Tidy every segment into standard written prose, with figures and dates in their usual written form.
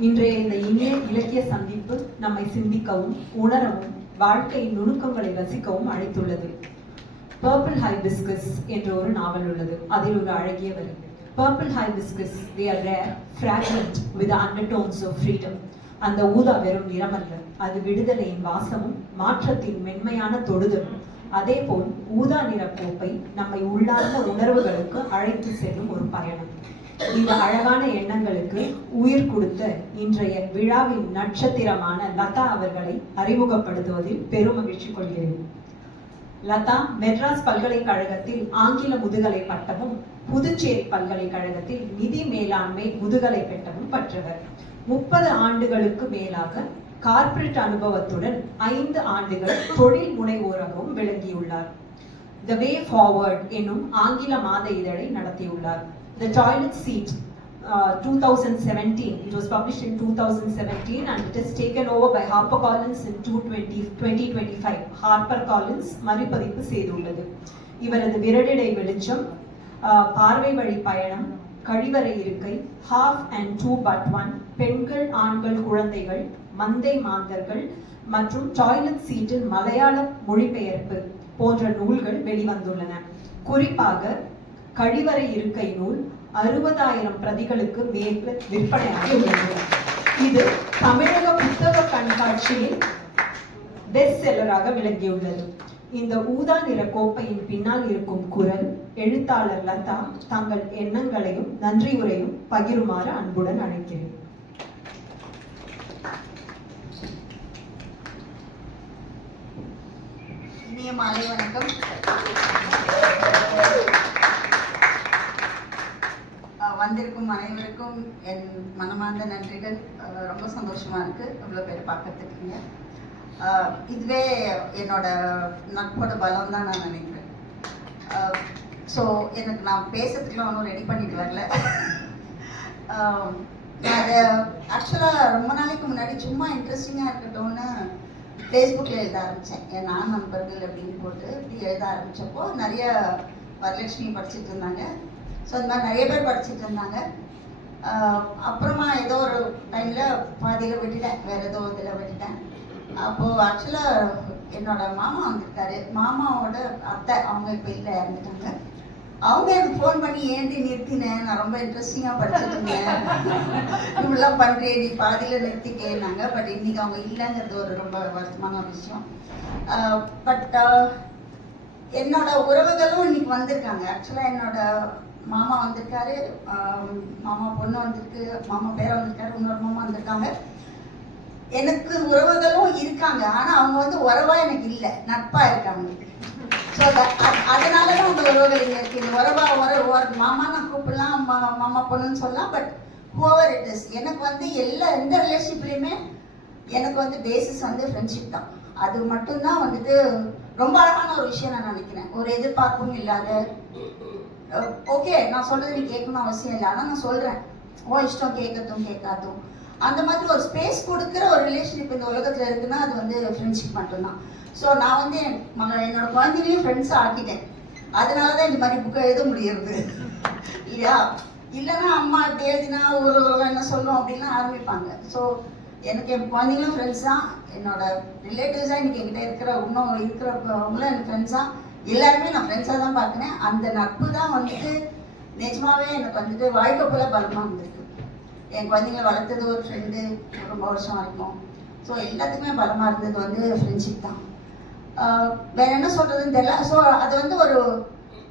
இன்றைய இந்த இனிய இலக்கிய சந்திப்பு நம்மை சிந்திக்கவும் உணரவும் வாழ்க்கை நுணுக்கங்களை ரசிக்கவும் அழைத்துள்ளது. பர்பிள் ஹைபிஸ்கஸ் என்ற ஒரு நாவல் உள்ளது. அதில் ஒரு அழகிய வரி, purple hibiscus they are rare, fragrant with the undertones of freedom. அந்த ஊதா வெறும் நிறமல்ல, அது விடுதலையின் வாசமும் மாற்றத்தின் மென்மையான தொடுதலும். அதே போல் ஊதா நிற கோப்பை நம்மை உள்ளார்ந்த உணர்வுகளுக்கு அழைத்து செல்லும் ஒரு பயணம். இந்த அழகான எண்ணங்களுக்கு உயிர் கொடுத்த இன்றைய விழாவின் நட்சத்திரமான லதா அவர்களை அறிமுகப்படுத்துவதில் பெருமகிழ்ச்சி கொள்கிறேன். லதா மெட்ராஸ் பல்கலைக்கழகத்தில் ஆங்கில முதுகலை பட்டமும் புதுச்சேரி பல்கலைக்கழகத்தில் நிதி மேலாண்மை முதுகலை பட்டமும் பெற்றவர். 30 ஆண்டுகளுக்கு மேலாக கார்ப்பரேட் அனுபவத்துடன் 5 ஆண்டுகள் தொழில் முனைவோராகவும் விளங்கியுள்ளார். The Way Forward என்னும் ஆங்கில மாத இதழை நடத்தியுள்ளார். The Toilet Seat 2017, it was published in 2017 and it is taken over by HarperCollins in 2025. HarperCollins மறுபதிப்பு செய்துள்ளது. இவரது விரடிடை வெளிச்சம், பார்வை வழி பயணம், கழிவறை இருக்கை, half and two but one, பெண்கள் ஆண்கள் குழந்தைகள், மந்தை மாந்தர்கள் மற்றும் டாய்லெட் சீட்டில் மலையாள மொழிபெயர்ப்பு போன்ற நூல்கள் வெளிவந்துள்ளன. குறிப்பாக கழிவறை இருக்கை நூல் 60,000 பிரதிகளுக்கு மேல் விற்பனையாகி உள்ளது. இது தமிழக புத்தக கண்காட்சியில் பெஸ்ட் செல்லராக விளங்கியுள்ளது. இந்த ஊதா நிற கோப்பையின் பின்னால் இருக்கும் குரல் எழுத்தாளர் லதா தங்கள் எண்ணங்களையும் நன்றியுரையும் பகிருமாறு அன்புடன் அழைக்கிறேன். இனிய மாலை வணக்கம். வந்திருக்கும் அனைவருக்கும் என் மனமார்ந்த நன்றிகள். ரொம்ப சந்தோஷமா இருக்கு இவ்வளோ பேர் பார்க்கறதுக்குங்க. இதுவே என்னோட நட்போட பலம் தான் நான் நினைக்கிறேன். ஸோ எனக்கு நான் பேசுறதுக்குலாம் ஒன்றும் ரெடி பண்ணிட்டு வரல. அது ஆக்சுவலாக ரொம்ப நாளைக்கு முன்னாடி சும்மா இன்ட்ரெஸ்டிங்காக இருக்கட்டும்னு ஃபேஸ்புக்கில் எழுத ஆரம்பித்தேன். என் நான் நண்பர்கள் அப்படின்னு போட்டு இப்படி எழுத ஆரம்பித்தப்போ நிறைய வரலட்சுமி படிச்சுட்டு இருந்தாங்க. ஸோ அந்த மாதிரி நிறைய பேர் படிச்சுட்டு இருந்தாங்க. அப்புறமா ஏதோ ஒரு டைமில் பாதியில் விட்டுட்டேன், வேறு ஏதோ இதில் விட்டுட்டேன். அப்போது ஆக்சுவலாக என்னோட மாமா வந்திருக்காரு. மாமாவோட அத்தை, அவங்க இப்போ இல்லை, இறந்துட்டாங்க. அவங்க எனக்கு ஃபோன் பண்ணி ஏன்டி நிறுத்தினேன், நான் ரொம்ப இன்ட்ரெஸ்டிங்காக படிச்சுட்டு இருந்தேன், இப்படிலாம் பண்ணுறேன், நீ பாதியில் நிறுத்திட்டேன்னாங்க. பட் இன்னைக்கு அவங்க இல்லைங்கிறது ஒரு ரொம்ப வருத்தமான விஷயம். பட் என்னோட உறவுகளும் இன்னைக்கு வந்திருக்காங்க. ஆக்சுவலாக என்னோட மாமா வந்திருக்காரு, மாமா பொண்ணு வந்திருக்கு, மாமா பேரை வந்திருக்காரு, இன்னொரு மாமா வந்திருக்காங்க. எனக்கு உறவுகளும் இருக்காங்க, ஆனால் அவங்க வந்து உறவா எனக்கு இல்லை, நட்பா இருக்காங்க. ஸோ அதனால தான் அந்த உறவுகள் இங்கே இருக்கு. இந்த உறவா மாமா நான் கூப்பிடலாம், மாமா பொண்ணுன்னு சொல்லலாம். பட் ஹூவர் இட் இஸ், எனக்கு வந்து எந்த ரிலேஷன்ஷிப்லையுமே எனக்கு வந்து பேசிஸ் வந்து ஃப்ரெண்ட்ஷிப் தான். அது மட்டும்தான் வந்துட்டு ரொம்ப அழகான ஒரு விஷயம் நான் நினைக்கிறேன். ஒரு எதிர்பார்ப்பும் இல்லாத, ஓகே நான் சொல்றது நீ கேட்கணும் அவசியம் இல்லை, ஆனால் நான் சொல்கிறேன், ஓ இஷ்டம் கேட்கட்டும் கேட்காதும், அந்த மாதிரி ஒரு ஸ்பேஸ் கொடுக்குற ஒரு ரிலேஷன்ஷிப் இந்த உலகத்தில் இருக்குன்னா அது வந்து ஃப்ரெண்ட்ஷிப் மட்டும்தான். ஸோ நான் வந்து என்னோட குழந்தைகளையும் ஃப்ரெண்ட்ஸாக ஆக்கிட்டேன். அதனால தான் இந்த மாதிரி புக்கை எழுத முடியுது இல்லையா? இல்லைன்னா அம்மா இப்படி எழுதினா ஒரு என்ன சொல்லும் அப்படின்லாம் ஆரம்பிப்பாங்க. ஸோ எனக்கு என் குழந்தைங்களும் ஃப்ரெண்ட்ஸ் தான், என்னோட ரிலேட்டிவ்ஸாக இன்னைக்கு என்கிட்ட இன்னும் இருக்கிறவங்களும் எனக்கு ஃப்ரெண்ட்ஸாக, எல்லாருமே நான் ஃப்ரெண்ட்ஸாக தான் பார்க்குறேன். அந்த நட்பு தான் வந்துட்டு நிஜமாவே எனக்கு வந்துட்டு வாழ்க்கை போல பலமாக இருந்திருக்கு. என் குழந்தைங்களை வளர்த்தது ஒரு ஃப்ரெண்டு, ரொம்ப வருஷம் வரைக்கும். ஸோ எல்லாத்துக்குமே பலமாக இருந்தது வந்து ஃப்ரெண்ட்ஷிப் தான். வேற என்ன சொல்றதுன்னு தெரியல. ஸோ அது வந்து ஒரு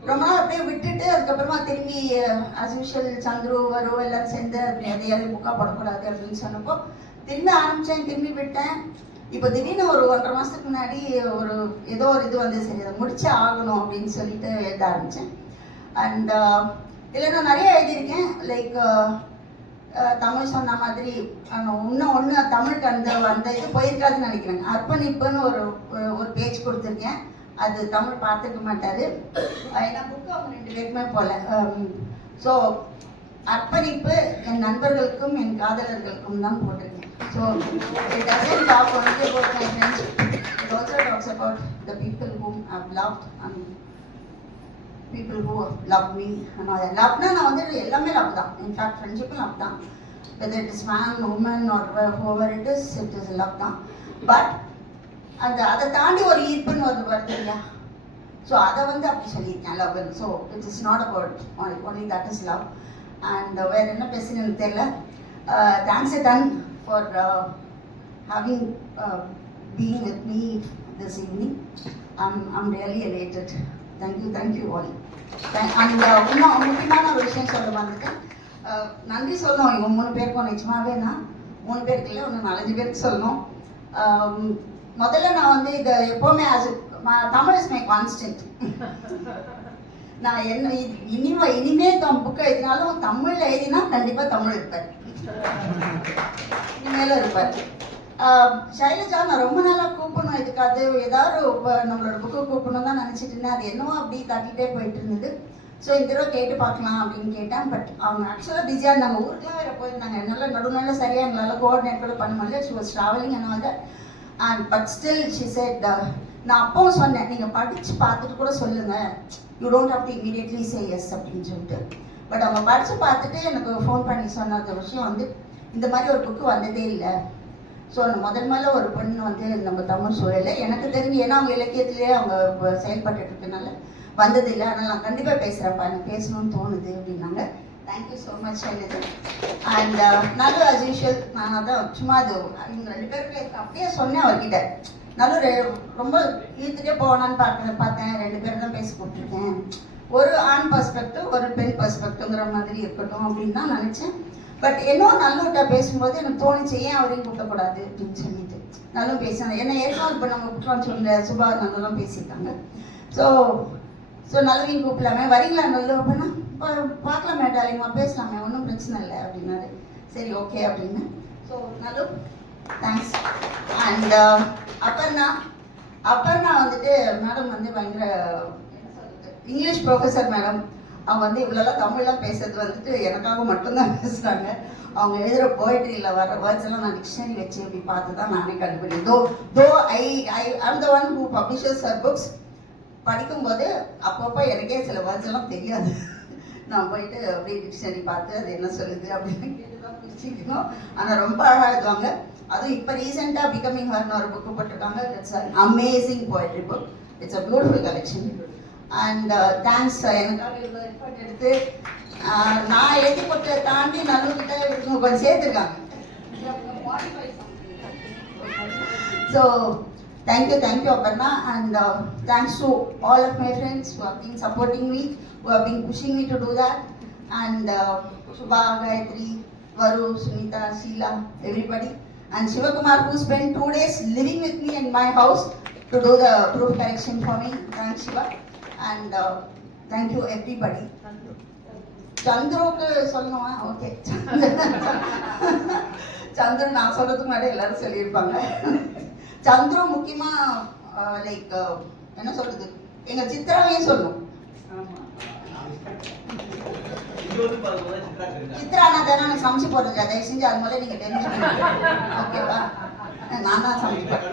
ரொம்ப நாள் அப்படியே விட்டுட்டு அதுக்கப்புறமா திரும்பி ஆஸ் யூஷுவல் சந்துரு வரும் எல்லாம் சேர்ந்து எதையாவது புக்கா போடக்கூடாது அப்படின்னு சொன்னப்போ திரும்பி ஆரம்பித்தேன், திரும்பி விட்டேன். இப்போ திடீர்னு ஒரு 1.5 மாதத்துக்கு முன்னாடி ஏதோ ஒரு இது வந்து சரி அதை முடிச்சே ஆகணும் அப்படின்னு சொல்லிட்டு எழுத ஆரம்பித்தேன். அண்ட் இதில் நான் நிறைய எழுதியிருக்கேன். லைக் தமிழ் சொன்ன மாதிரி இன்னும் ஒன்று தமிழுக்கு அந்த இது போயிருக்காதுன்னு நினைக்கிறேன். அர்ப்பணிப்புன்னு ஒரு பேஜ் கொடுத்துருக்கேன். அது தமிழ் பார்த்துக்க மாட்டார், ஏன்னா புக்கு அவங்க 2 பேருக்குமே போல. ஸோ அர்ப்பணிப்பு என் நண்பர்களுக்கும் என் காதலர்களுக்கும் தான் போட்டிருக்கேன். So it doesn't talk only about my friends, it also talks about the people whom I've loved and people who have loved me. லவ்னா நான் வந்து எல்லாமே லவ் தான். இன்ஃபேக்ட் ஃப்ரெண்ட்ஷிப்பும் லவ் தான். whether it is man, woman or whoever it is love தான். But அதை தாண்டி ஒரு ஈர்ப்புன்னு வருது இல்லையா, ஸோ அதை வந்து அப்படி சொல்லியிருக்கேன் லவ்னு. So it is not about only that is love. And வேறு என்ன பேசுன்னு எனக்கு தெரியல. Thanks a ton for having being with me this evening. I'm really elated. Thank you all. And இன்னும் முக்கியமான ஒரு விஷயம் சொல்ல வந்துட்டேன். நன்றி சொல்லணும் இவங்க 3 பேருக்கும். நிஜமாவே நான் 3 பேருக்கு இல்லை, ஒன்று 4-5 பேருக்கு சொல்லணும். முதல்ல நான் வந்து இதை எப்போவுமே தமிழ் இஸ் மை கான்ஸ்டன்ட். நான் என்ன இனிமே புக்கை எழுதினாலும் தமிழில் எழுதினா கண்டிப்பாக தமிழ் இருப்பார், இனிமேலும் இருப்பார். ஷைலஜா நான் ரொம்ப நாளாக கூப்பிடணும், இதுக்காது ஏதாவது நம்மளோட புக்கு கூப்பிடணும் தான் நினச்சிட்டு இருந்தேன். அது என்னவோ அப்படி தட்டிகிட்டே போயிட்டு இருந்தது. ஸோ இந்த தடவை கேட்டு பார்க்கலாம் அப்படின்னு கேட்டேன். பட் அவங்க ஆக்சுவலாக பிஸியாக இருந்தாங்க, ஊருக்குலாம் வேறு போயிருந்தாங்க. என்னால் நடுநாளில் சரியாக எங்களால் கோஆர்டினேட் கூட பண்ண முடியல. ஷி வாஸ் ட்ராவலிங் என்ன வந்து. And but still she said, நான் அப்பவும் சொன்னேன் நீங்கள் படித்து பார்த்துட்டு கூட சொல்லுங்கள், you don't have to immediately say yes அப்படின்னு சொல்லிட்டு. பட் அவங்க படித்து பார்த்துட்டு எனக்கு ஃபோன் பண்ணி சொன்ன விஷயம் வந்து இந்த மாதிரி ஒரு புக்கு வந்ததே இல்லை. ஸோ முதல்ல ஒரு பெண் வந்து நம்ம தமிழ் சூழலில் எனக்கு தெரிஞ்சு, ஏன்னா அவங்க இலக்கியத்திலேயே அவங்க செயல்பட்டு இருக்கனால வந்ததில்லை. அதனால் நான் கண்டிப்பாக பேசுகிறப்பா, எனக்கு பேசணும்னு தோணுது அப்படின்னாங்க. Thank you so much Shailaja. And நல்ல அஸ் யூஷுவல் நான் அதான் சும்மா அது இவங்க 2 பேருக்கு அப்படியே சொன்னேன் அவர்கிட்ட. நல்ல ரொம்ப ஈர்த்துட்டே போனான்னு பார்த்தேன். 2 பேர் தான் பேச கூப்பிட்டுருக்கேன். ஒரு ஆண் பர்ஸ்பெக்டிவ், ஒரு பெண் பர்ஸ்பெக்டிவ்ங்கிற மாதிரி இருக்கட்டும் அப்படின்னு தான் நினச்சேன். பட் இன்னும் நல்லூர்கிட்ட பேசும்போது எனக்கு தோணுச்சு, ஏன் அவரையும் கூப்பிடக்கூடாது அப்படின்னு சொல்லிட்டு நல்லும் பேசினாங்க. ஏன்னா ஏற்கனவே இப்போ நம்ம குற்றம் சொல்கிற சுபா நல்லெல்லாம் பேசியிருக்காங்க. ஸோ நல்லவையும் கூப்பிடலாமே, வரீங்களா நல்ல அப்படின்னா பார்க்கலாம் மேட்டாலிமா, பேசலாமே, ஒன்றும் பிரச்சனை இல்லை அப்படின்னாரு. சரி ஓகே அப்படின்னு. ஸோ நல்ல தேங்க்ஸ். அண்ட் அப்பர்னா வந்துட்டு மேடம் வந்து பயங்கர இங்கிலீஷ் ப்ரொஃபஸர் மேடம். அவங்க வந்து இவ்வளோலாம் தமிழ்லாம் பேசுறது வந்துட்டு எனக்காக மட்டும்தான் பேசுகிறாங்க. அவங்க எழுதுகிற போய்ட்ரியில் வர வேர்ட்ஸ் எல்லாம் நான் டிக்ஷனரி வச்சு அப்படி பார்த்து தான் நானே கண்டுபிடிச்சேன். தோ ஐ ஆம் the one who publishes her books. படிக்கும்போது அப்பப்போ எனக்கே சில வேர்ட்ஸ் எல்லாம் தெரியாது. நான் போயிட்டு அப்படியே டிக்ஷனரி பார்த்து அது என்ன சொல்லுது அப்படின்னு கேட்டு தான் பிடிச்சிக்கணும். ஆனால் ரொம்ப அழகாக எழுதுவாங்க. அதுவும் இப்போ ரீசெண்டாக பிகமிங் ஹர்னு ஒரு புக்கு போட்டிருக்காங்க. It's an amazing poetry book. It's a beautiful collection. And thanks எனக்காக இவ்வளோ எஃபர்ட் எடுத்து நான் எழுதி போட்டு தாண்டி நல்லுக்கிட்ட இவங்க கொஞ்சம் சேர்த்துருக்காங்க. So thank you Aparna, and thanks to all of my friends who have been supporting me, who have been pushing me to do that, and Shubha, Gayatri, Varu, Sunita, Sheila, everybody, and Shivakumar who spent 2 days living with me in my house to do the proof correction for me. Thanks Shiva, and thank you everybody. சந்துருக்கு சொல்லணுமா? Okay, Chandru நான் சொல்றதுக்கு முன்னாடி எல்லாரும் சொல்லியிருப்பாங்க. சந்துரு முக்கியமாக like என்ன சொல்றது, எங்கள் சித்ராவையும் சொல்லணும். சித்ரா நான் தானே எனக்கு சமைச்சு போடுறது, தயவு செஞ்சு அது முதல்ல நீங்கள் தெரிஞ்சுக்கணும், ஓகேவா? நான் தான் சமைப்பேன்.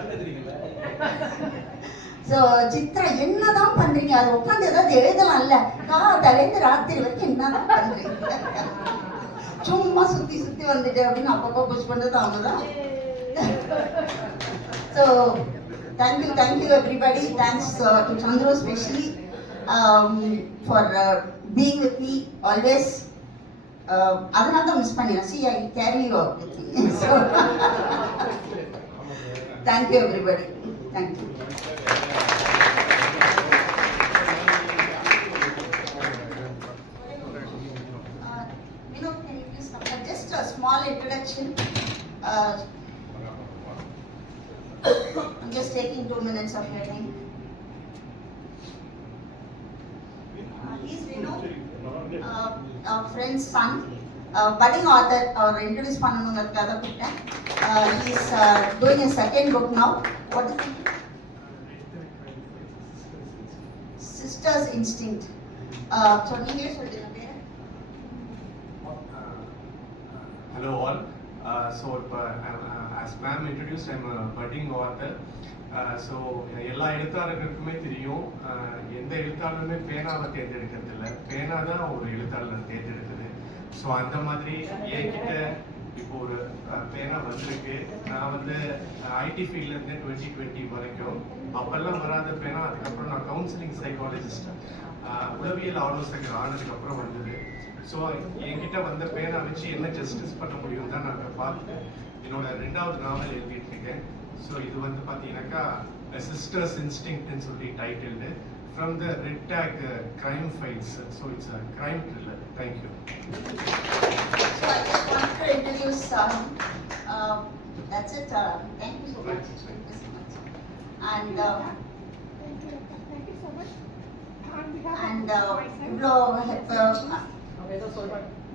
ஸோ சித்ரா என்னதான் பண்றீங்க, அது உட்காந்து ஏதாவது எழுதலாம் இல்ல, காலையிலேருந்து ராத்திரி வரைக்கும் என்னதான் பண்றீங்க, சும்மா சுத்தி சுத்தி வந்துட்டு அப்படின்னு அப்பப்போ புஷ் பண்றது அவங்க தான். So thank you everybody. Thanks to Chandru specially for being with me always. அதனால தான் மிஸ் பண்ணிடுறேன். C I carry you with me. So thank you everybody. Thank you. Just a small introduction. I'm just taking 2 minutes of your time. He's Vinod, our friend's son, budding author. Introduce பண்ணனும்ங்கறதுக்காக கூப்பிட்டேன். He's doing his second book now. What is it? Sister's Instinct. So நீங்களே சொல்லுங்க பேரு. Hello all. As ma'am introduced, I'm a budding author. So எல்லா எழுத்தாளர்களுக்குமே தெரியும், எந்த எழுத்தாளருமே பேனாவை தேர்ந்தெடுக்கிறது இல்லை, பேனா தான் ஒரு எழுத்தாளர் தேர்ந்தெடுக்குது. ஸோ அந்த மாதிரி என்கிட்ட இப்போ ஒரு பேனா வந்திருக்கு. நான் வந்து ஐடி ஃபீல்ட்லேருந்து 2020 வரைக்கும் அப்பெல்லாம் வராத பேனா. அதுக்கப்புறம் நான் கவுன்சிலிங் சைக்காலஜிஸ்ட், உளவியல் ஆலோசகர் ஆனதுக்கப்புறம் வந்தது. ஸோ என்கிட்ட வந்த பேனா வச்சு என்ன ஜஸ்டிஸ் பண்ண முடியும் தான் நான் பார்த்து என்னோட 2வது நாவல் எழுதிட்டு இருக்கேன். ஸோ இது வந்து பார்த்தீங்கன்னாக்கா சிஸ்டர்ஸ் இன்ஸ்டிங்க்ட்னு சொல்லி titled from the Red Tag crime files. So it's a crime thriller. Thank you. So I just want to introduce that's it. Thank you so much. Thank you so much. And Thank you so much. On behalf and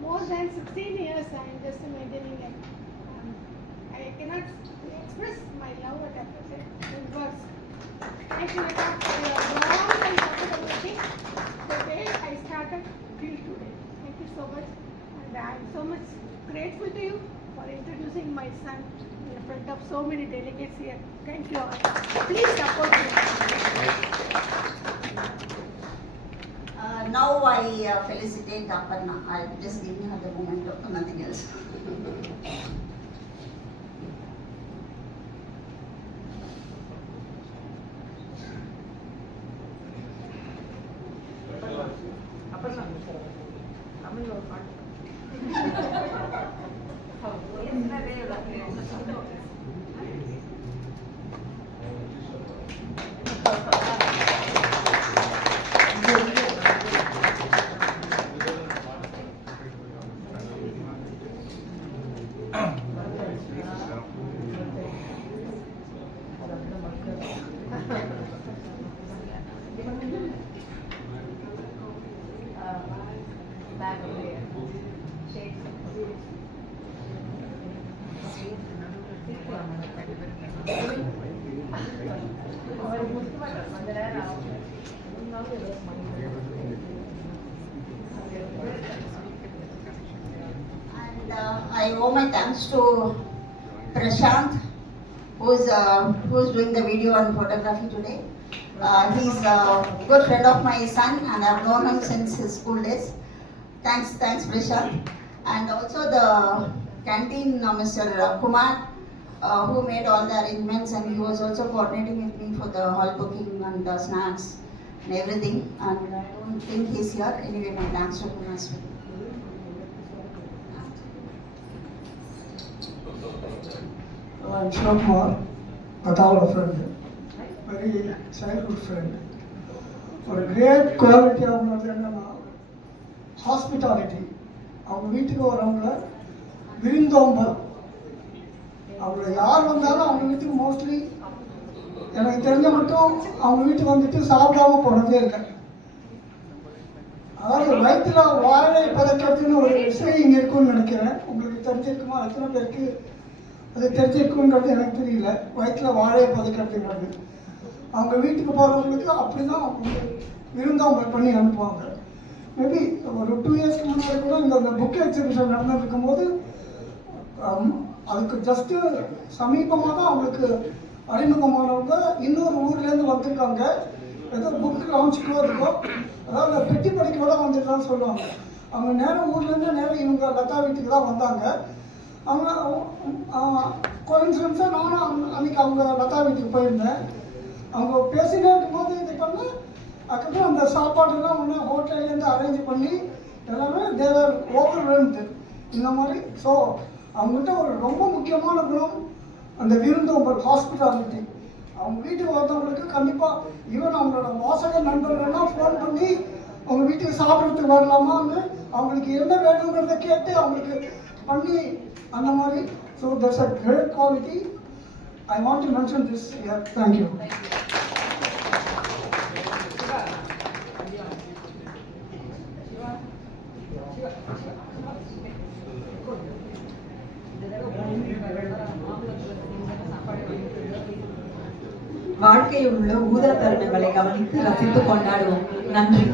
more than 16 years I am just maintaining it. I cannot express my love or appreciation in words. Thank you Lata, for your warm and supportive meeting. The day I started till today. Thank you so much, and I am so much grateful to you for introducing my son in front of so many delegates here. Thank you all. Please support me. now I felicitate Aparna. I'm just giving her the moment of nothing else. And I owe my thanks to Prashant, who's doing the video and photography today. He's a good friend of my son, and I've known him since his school days. Thanks Prashant. And also the canteen, Mr. Kumar, who made all the arrangements, and he was also coordinating with me for the hall booking and the snacks and everything. And I don't think he's here. Anyway, my thanks to him as well. I'm Shivakumar, Patala friend, very childhood friend. For a great quality of hospitality, அவங்க வீட்டுக்கு வரவங்கள விருந்தோம்பல். அவங்க யார் வந்தாலும் அவங்க வீட்டுக்கு mostly எனக்கு தெரிஞ்ச மட்டும் அவங்க வீட்டுக்கு வந்துட்டு சாப்பிடாம போனதே இல்லை. அதாவது வயிற்றுல வாழை பதக்கத்துன்னு ஒரு விஷயம் இங்கே இருக்குன்னு நினைக்கிறேன். உங்களுக்கு தெரிஞ்சிருக்குமா? எத்தனை பேருக்கு அது தெரிஞ்சிருக்குன்றது எனக்கு தெரியல. வயிற்றுல வாழையை பதக்கத்துங்கிறது அவங்க வீட்டுக்கு போகிறவங்களுக்கு அப்படி தான் அவங்க விருந்தோம்பல் பண்ணி அனுப்புவாங்க. மேபி ஒரு 2 இயர்ஸ்க்கு முன்னாடி கூட இந்த புக் எக்ஸிபிஷன் நடந்துட்டு இருக்கும்போது அதுக்கு ஜஸ்ட்டு சமீபமாக தான் அவங்களுக்கு அறிமுகமானவங்க இன்னொரு ஊர்லேருந்து வந்திருக்காங்க. ஏதோ புக் லான்ச்சுக்கோ இருக்கோ, அதாவது பெட்டி படிக்கோட வந்துட்டு சொல்லுவாங்க. அவங்க நேரம் ஊர்லேருந்து நேரம் இவங்க லதா வீட்டுக்கு தான் வந்தாங்க. அவங்க கோயின்சிடன்ஸாக நானும் அன்றைக்கி அவங்க லதா வீட்டுக்கு போயிருந்தேன். அவங்க பேசினே இருக்கும்போது இது பண்ண அதுக்கப்புறம் அந்த சாப்பாடெல்லாம் ஒன்று ஹோட்டல்லேருந்து அரேஞ்ச் பண்ணி எல்லாமே தேவர் ஓவர்வெல்ம்டு இந்த மாதிரி. ஸோ அவங்ககிட்ட ஒரு ரொம்ப முக்கியமான குணம் அந்த விருந்தோம்பல், ஹாஸ்பிட்டாலிட்டி. அவங்க வீட்டுக்கு வரவங்களுக்கு கண்டிப்பாக ஈவன் அவங்களோட வாசக நண்பர்கள்லாம் ஃபோன் பண்ணி அவங்க வீட்டுக்கு சாப்பிட்றதுக்கு வரலாமான்னு அவங்களுக்கு என்ன வேணுங்கிறத கேட்டு அவங்களுக்கு பண்ணி அந்த மாதிரி. So that's a great quality. I want to mention this here. Thank you. வாழ்க்கையில் உள்ள ஊதா தருணங்களை கவனித்து ரசித்து கொண்டாடுவோம். நன்றி.